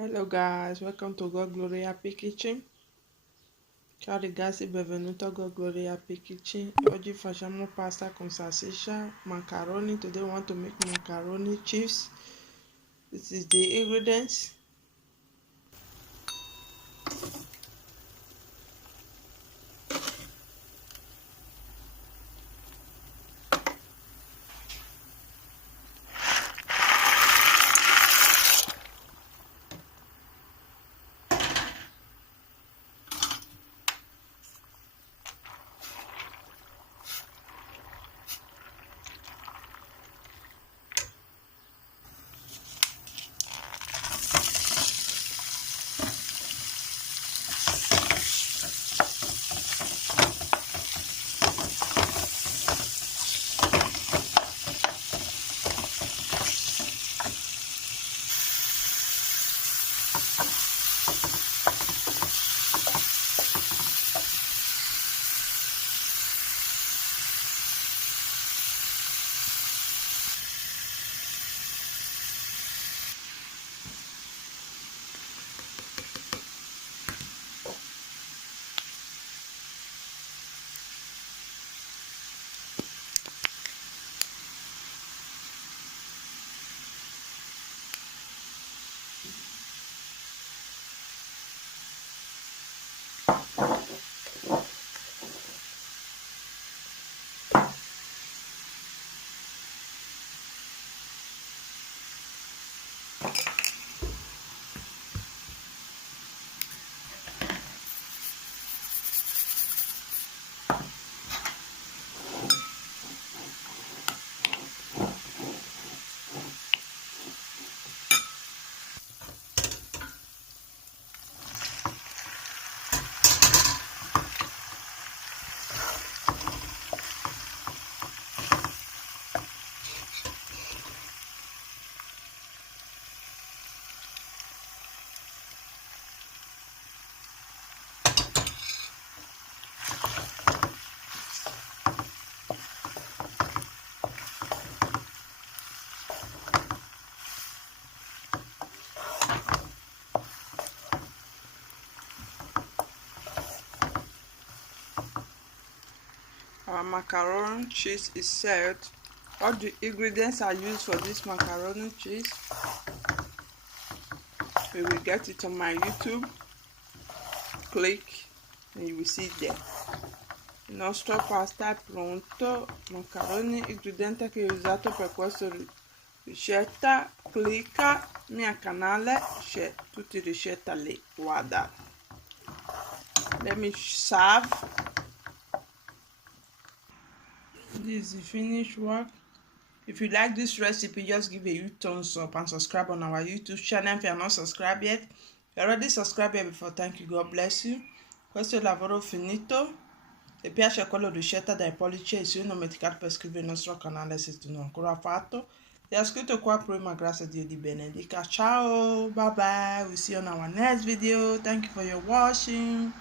Hello guys, welcome to God Glory Happy Kitchen. Ciao ragazzi, benvenuto a God Glory Happy Kitchen. Oggi facciamo pasta con salsiccia, macaroni. Today we want to make macaroni chips. This is the ingredients. Our macaroni cheese is set. All the ingredients are used for this macaroni cheese. You will get it on my YouTube. Click and you will see it there. Il nostro pasta è pronto. Macaroni, ingrediente che ho usato per questa ricetta. Clicca mio canale, c'è tutte le ricette lì. Guarda. Let me serve. This is the finished work. If you like this recipe, just give a huge thumbs up and subscribe on our YouTube channel if you are not subscribed yet. You already subscribed here before, thank you, God bless you. Questo è il lavoro finito. Se piace quella ricetta dai pollice e se non dimenticato per iscrivervi al nostro canale se tu non ancora fatto. Se hai scritto qua prima, grazie a Dio di benedica. Ciao, bye bye, we'll see you on our next video. Thank you for your watching.